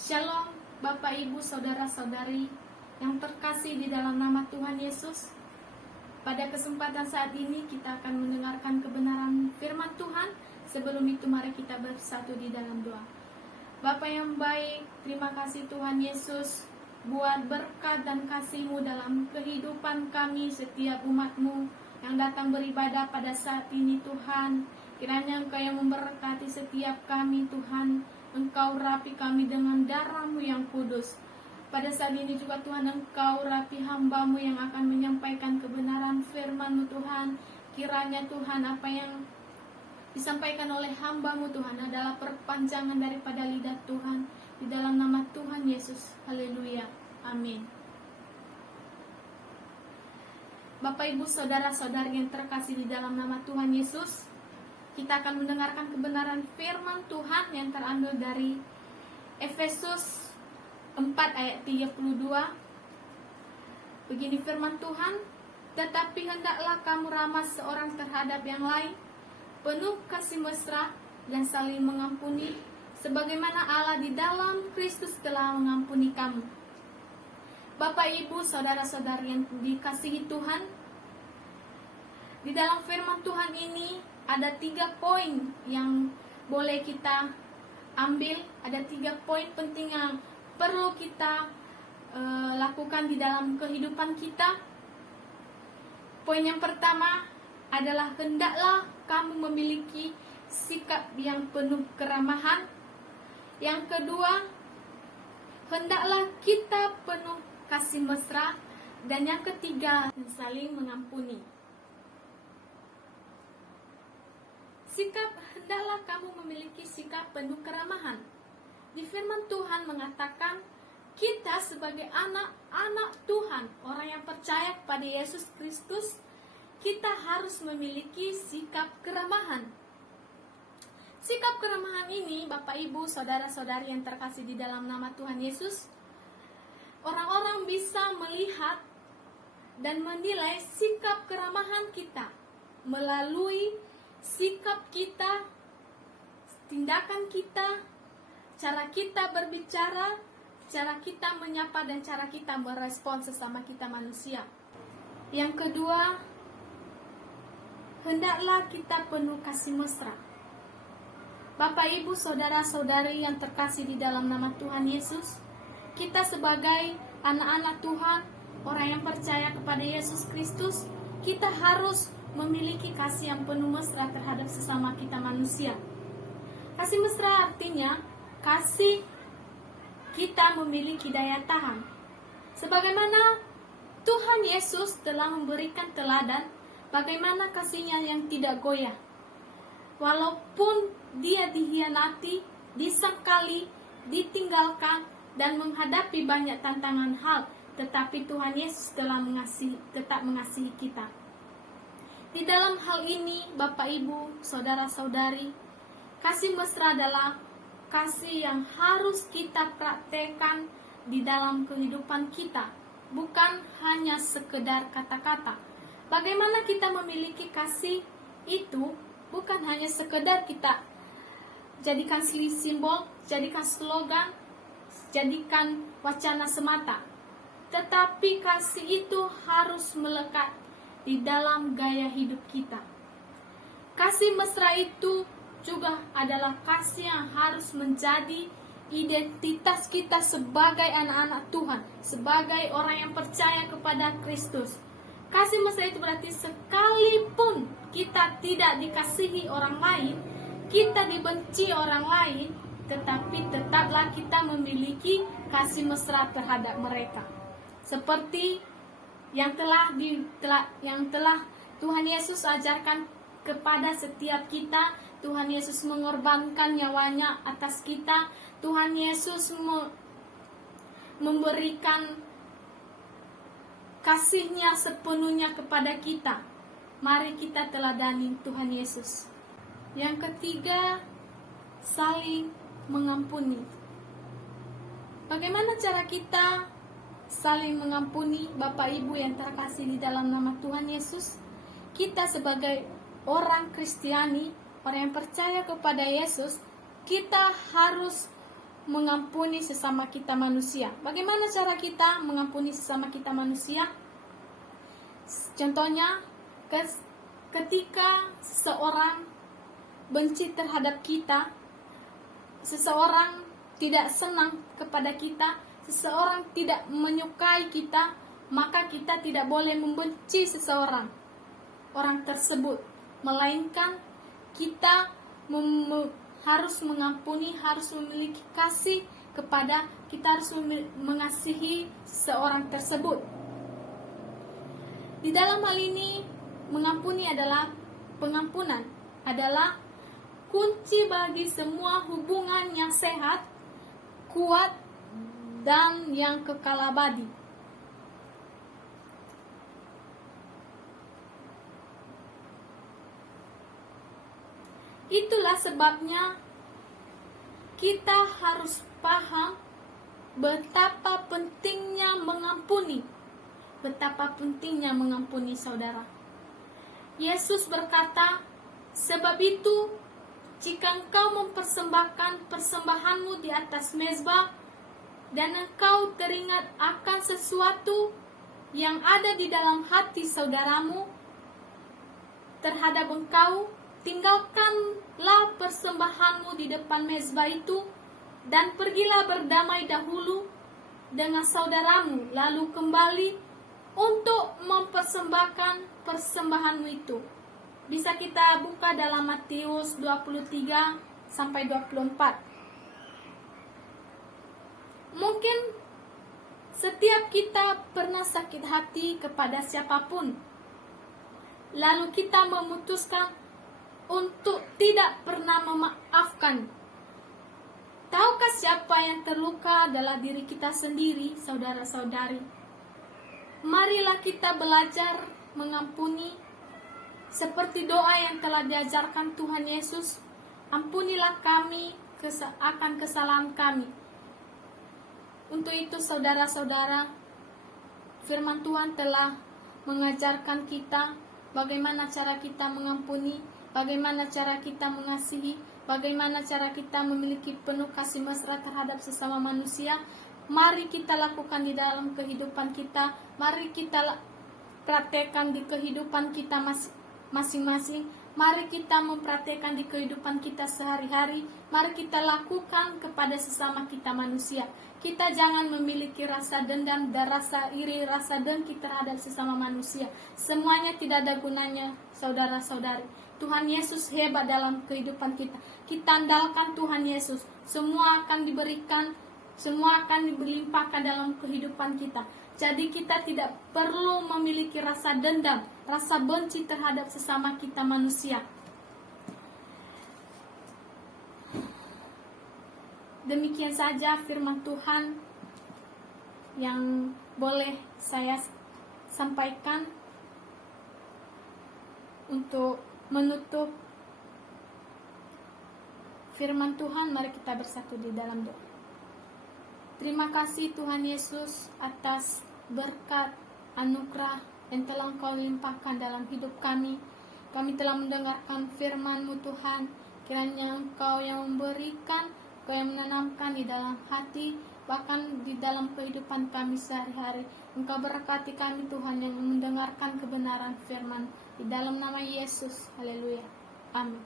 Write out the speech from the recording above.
Shalom Bapak Ibu Saudara-saudari yang terkasih di dalam nama Tuhan Yesus. Pada kesempatan saat ini kita akan mendengarkan kebenaran firman Tuhan. Sebelum itu mari kita bersatu di dalam doa. Bapa yang baik, terima kasih Tuhan Yesus buat berkat dan kasih-Mu dalam kehidupan kami setiap umat-Mu yang datang beribadah pada saat ini Tuhan. Kiranya Engkau yang memberkati setiap kami Tuhan. Engkau rapi kami dengan darah-Mu yang kudus. Pada saat ini juga Tuhan, Engkau rapi hamba-Mu yang akan menyampaikan kebenaran firman-Mu Tuhan. Kiranya Tuhan, apa yang disampaikan oleh hamba-Mu Tuhan adalah perpanjangan daripada lidah Tuhan. Di dalam nama Tuhan Yesus. Haleluya. Amin. Bapak Ibu Saudara-saudari yang terkasih di dalam nama Tuhan Yesus, kita akan mendengarkan kebenaran firman Tuhan yang terambil dari Efesus 4 ayat 32. Begini firman Tuhan, tetapi hendaklah kamu ramah seorang terhadap yang lain, penuh kasih mesra dan saling mengampuni, sebagaimana Allah di dalam Kristus telah mengampuni kamu. Bapak Ibu Saudara-saudari yang dikasihi Tuhan, di dalam firman Tuhan ini ada 3 poin yang boleh kita ambil. Ada 3 poin penting yang perlu kita lakukan di dalam kehidupan kita. Poin yang pertama adalah hendaklah kamu memiliki sikap yang penuh keramahan. Yang kedua, hendaklah kita penuh kasih mesra. Dan yang ketiga, saling mengampuni. Hendaklah kamu memiliki sikap penuh keramahan. Di firman Tuhan mengatakan, kita sebagai anak-anak Tuhan, orang yang percaya kepada Yesus Kristus, kita harus memiliki sikap keramahan. Sikap keramahan ini, Bapak Ibu, Saudara-saudari yang terkasih di dalam nama Tuhan Yesus, orang-orang bisa melihat dan menilai sikap keramahan kita melalui sikap kita, tindakan kita, cara kita berbicara, cara kita menyapa, dan cara kita merespon sesama kita manusia. Yang kedua, hendaklah kita penuh kasih mesra. Bapak Ibu Saudara-saudari yang terkasih di dalam nama Tuhan Yesus, kita sebagai anak-anak Tuhan, orang yang percaya kepada Yesus Kristus, kita harus memiliki kasih yang penuh mesra terhadap sesama kita manusia. Kasih mesra artinya kasih kita memiliki daya tahan. Sebagaimana Tuhan Yesus telah memberikan teladan bagaimana kasih-Nya yang tidak goyah. Walaupun Dia dihianati, disangkali, ditinggalkan, dan menghadapi banyak tantangan hal, tetapi Tuhan Yesus telah tetap mengasihi kita. Di dalam hal ini, Bapak Ibu, Saudara-saudari, kasih mesra adalah kasih yang harus kita praktekkan di dalam kehidupan kita, bukan hanya sekedar kata-kata. Bagaimana kita memiliki kasih itu bukan hanya sekedar kita jadikan simbol, jadikan slogan, jadikan wacana semata, tetapi kasih itu harus melekat di dalam gaya hidup kita. Kasih mesra itu juga adalah kasih yang harus menjadi identitas kita sebagai anak-anak Tuhan, sebagai orang yang percaya kepada Kristus. Kasih mesra itu berarti sekalipun kita tidak dikasihi orang lain, kita dibenci orang lain, tetapi tetaplah kita memiliki kasih mesra terhadap mereka. Seperti yang telah Tuhan Yesus ajarkan kepada setiap kita. Tuhan Yesus mengorbankan nyawanya atas kita. Tuhan Yesus memberikan kasih-Nya sepenuhnya kepada kita. Mari kita teladani Tuhan Yesus. Yang ketiga, saling mengampuni. Bagaimana cara kita saling mengampuni, Bapak Ibu yang terkasih di dalam nama Tuhan Yesus? Kita sebagai orang Kristiani, orang yang percaya kepada Yesus, kita harus mengampuni sesama kita manusia. Bagaimana cara kita mengampuni sesama kita manusia? Contohnya, ketika seseorang benci terhadap kita, seseorang tidak senang kepada kita, seseorang tidak menyukai kita, maka kita tidak boleh membenci seseorang, orang tersebut, melainkan kita harus mengampuni, harus memiliki kasih kepada, kita harus mengasihi seseorang tersebut. Di dalam hal ini, pengampunan adalah kunci bagi semua hubungan yang sehat, kuat, dan yang kekal abadi. Itulah sebabnya kita harus paham betapa pentingnya mengampuni. Betapa pentingnya mengampuni, saudara. Yesus berkata, "Sebab itu, jika engkau mempersembahkan persembahanmu di atas mezbah, dan engkau teringat akan sesuatu yang ada di dalam hati saudaramu terhadap engkau, tinggalkanlah persembahanmu di depan mezbah itu, dan pergilah berdamai dahulu dengan saudaramu, lalu kembali untuk mempersembahkan persembahanmu itu." Bisa kita buka dalam Matius 23 sampai 24. Mungkin setiap kita pernah sakit hati kepada siapapun, lalu kita memutuskan untuk tidak pernah memaafkan. Tahukah siapa yang terluka adalah diri kita sendiri, saudara-saudari? Marilah kita belajar mengampuni, seperti doa yang telah diajarkan Tuhan Yesus, "Ampunilah kami akan kesalahan kami." Untuk itu, saudara-saudara, firman Tuhan telah mengajarkan kita bagaimana cara kita mengampuni, bagaimana cara kita mengasihi, bagaimana cara kita memiliki penuh kasih mesra terhadap sesama manusia. Mari kita lakukan di dalam kehidupan kita. Mari kita praktekkan di kehidupan kita masing-masing. Mari kita mempraktekkan di kehidupan kita sehari-hari. Mari kita lakukan kepada sesama kita manusia. Kita jangan memiliki rasa dendam dan rasa iri, rasa dengki terhadap sesama manusia. Semuanya tidak ada gunanya, saudara-saudari. Tuhan Yesus hebat dalam kehidupan kita. Kita andalkan Tuhan Yesus. Semua akan diberikan, semua akan dilimpahkan dalam kehidupan kita. Jadi kita tidak perlu memiliki rasa dendam, rasa benci terhadap sesama kita manusia. Demikian saja firman Tuhan yang boleh saya sampaikan untuk menutup firman Tuhan. Mari kita bersatu di dalam doa. Terima kasih Tuhan Yesus atas berkat anugerah yang telah Engkau limpahkan dalam hidup kami. Kami telah mendengarkan firman-Mu Tuhan. Kiranya Engkau yang memberikan, Engkau yang menanamkan di dalam hati, bahkan di dalam kehidupan kami sehari-hari. Engkau berkati kami Tuhan yang mendengarkan kebenaran firman. Di dalam nama Yesus. Haleluya. Amin.